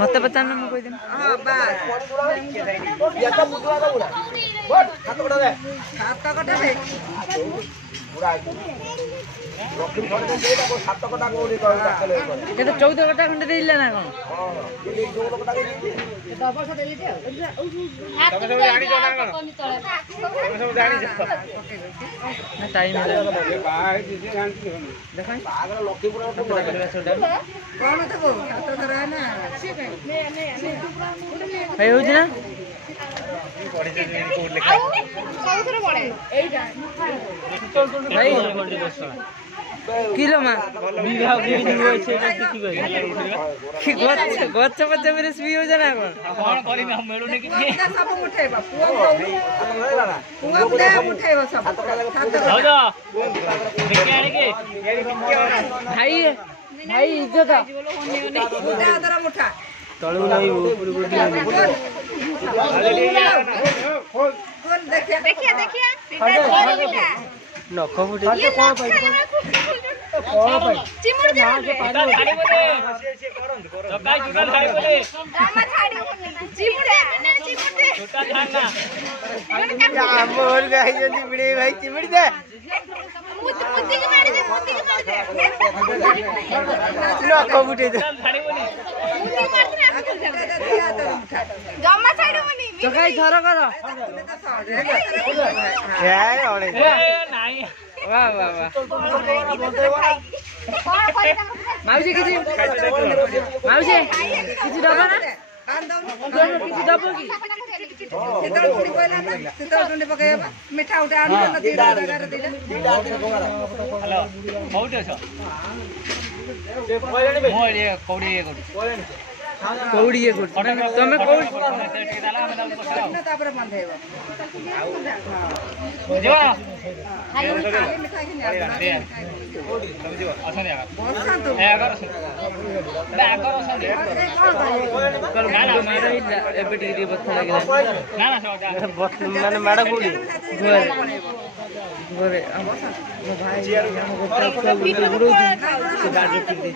मत पचाना मैं कोई दिन हां बस खाता कटा दे लक्ष्मी छड़ दे देटा को 7 कटा कोडी राखले ये तो 14 कटा खंडे देइला ना कोन हां ये 14 कटा दे ये तो अबसा देले जे तमे सब जानि छ ना कोन तमे सब जानि छ ना टाइम है बाहर दिसे जानती हो देखै आगर लक्ष्मीपुर कौन तो को तो करा ना भाई हो ना पड़ी से कोड लिखा सबथरे पड़े एइटा भाई किलो मा बिघा गिरी हो छै किति गय कि गच्छ बच्चा मेरे स्वी हो जाना कोन करी हम मेडो ने कि सब उठेबा पुआ दे उठेबा सब हो जा बिके आने के भाई भाई इज्जत मुठा दरा मुठा तळू नाही ऊपर कौन देखिए देखिए देखिए नख फुटे ये कोन पाई चिमुड़ दे छाड़ी बोले सकाई जुटा छाड़ी बोले दामा छाड़ी चिमुड़ दे जुटा छाड़ना मोर गाई जल्दी बिड़े भाई चिमड़ दे मुद्दी के मार दे नख फुटे दे छाड़ी बोली दामा छाड़ी मनी सकाई थर कर यार ओले ए नाही वाह वाह वाह माउजी किछि डबा ना किछि डबो की सीतार पुड़ी कोइला ना सीतार टुंडी पकाइबा मिठा उठा आनु न दीदा दगार दिला हेलो कोउटे छ से पहिले बे मोर ये कौड़ी ये कौड़ी ये गुड तमे कौड़ी ना तापर बंधेबा जो खाली मिठा कि ना समझो असन यार बस तो ए अगर बे अगर असन कल मारा मारा इला एबे टिके बत्ता लागला ना ना सब बत माने मारा कोडी घरे घरे मो भाई हम को गुरु से गाड़ी ठीक दी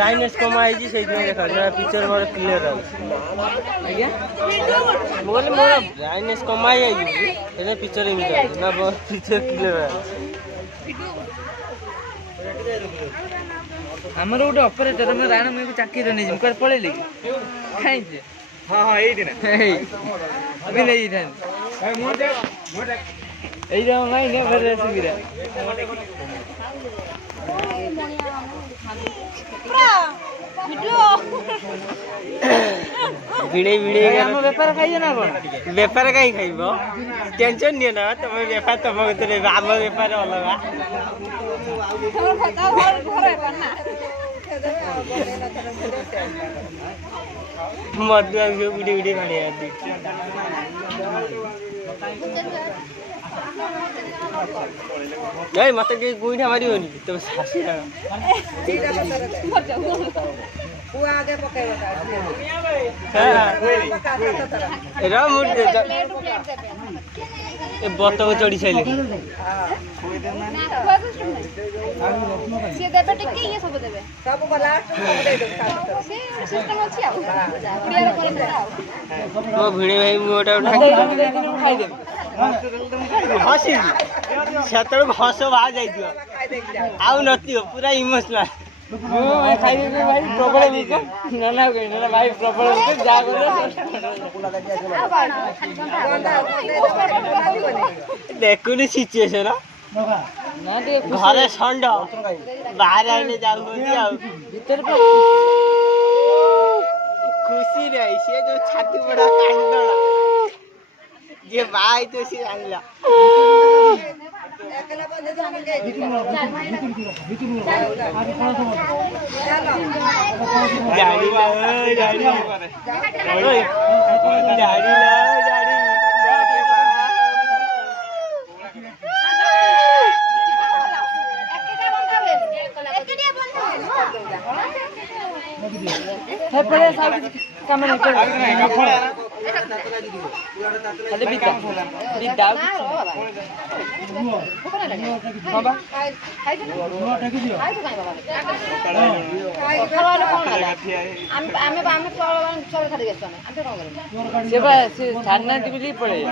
राइनेस कमाई जी सही में देखा जरा पिक्चर मोर क्लियर है आज्ञा बोल मोर राइनेस कमाई है एने पिक्चर में ना पिक्चर क्लियर है हमर गोटे ऑपरेटर में राणा में चाकरी नहीं जिम कर पळेले खाइ जे हां हां एई दिन अभी नहीं था ए मोर दे ए रे ऑनलाइन ने भर सुविधा भिड़े भिड़े हम व्यापार खाइए ना कोन व्यापार काई खाइबो टेंशन नहीं ना तुम व्यापार तुम करे हम व्यापार अलग मत आगे वीडियो वीडियो खाने आती नहीं मत के गुइठा मारी होनी तो सासी लगा पुआ आगे पकाइबा रा मुड दे ए बत को चढ़ी छाइले से देबे टिके ये सब देबे सब को लास्ट सब दे दो से सिस्टम अछि आ पुड़िया रे करे आ मो भिड़े भाई मोटा उठा के खाइ दे हसी छतड़ हसो भा जाई दियो आउ नती हो पूरा इमोशनल मैं खाइ दे भाई प्रबल बिक नाना गई ना भाई प्रबल बिक जा देखुनी सिचुएशन ना देख घरे संड बाहर आने जाऊ होती आ भीतर खुशी रही से जो छाती बड़ा कांडला जे भाई तो से आनला एकला बंद दे हम गए गाड़ी ला गाड़ी गाड़ी ला गाड़ी हे पड़े साहब काम नहीं कर खाली बिदा बिदा बाबा खाइ दियो खाइ तो काई बाबा ପଖାଳ ହେଲେ କ'ଣ ହେଲା ଆମେ ଛୁଆ ଛାଡ଼ିକି ଆସିଛୁ ଆମେ କ'ଣ କରିବୁ ସେ ବା ସେ ଛାଡ଼ିନାହାନ୍ତି ବୋଲି ପଳେଇ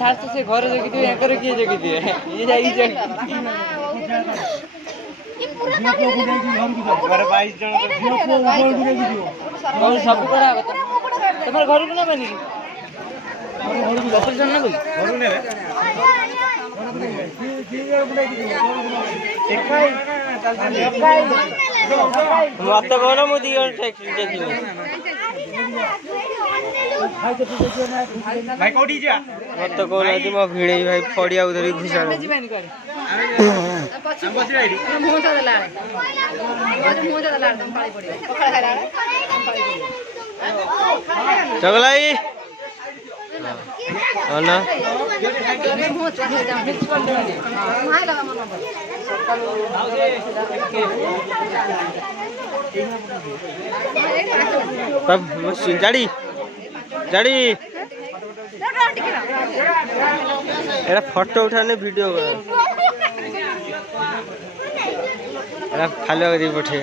ଛାଡ଼ିଛୁ ସେ ଘରେ ଜଗିଥିବେ ଏଙ୍କର କିଏ ଜଗିଥିବେ ଇଏ ଯାଇକି ସବୁ କରା କଥା ତମର ଘରକୁ ନେବେନି କି ଅପରେସନ୍ ନେବେ ମତେ କହୁନ ମୁଁ 2 ଜଣ ଟେକିବି ଭାଇ କୋଉଠି ଯିବା ମତେ କହୁନାହାନ୍ତି ମୋ ଭିଣେଇ ଭାଇ ପଡ଼ିଆକୁ ଧରି ଘୁଷାଣ ଚଗଲା ଭାଇ ନା ଜାଡ଼ି ଜାଡ଼ି এটা ফটো উঠানে ভিডিও করা এটা খালি আগে দিয়ে পঠিয়ে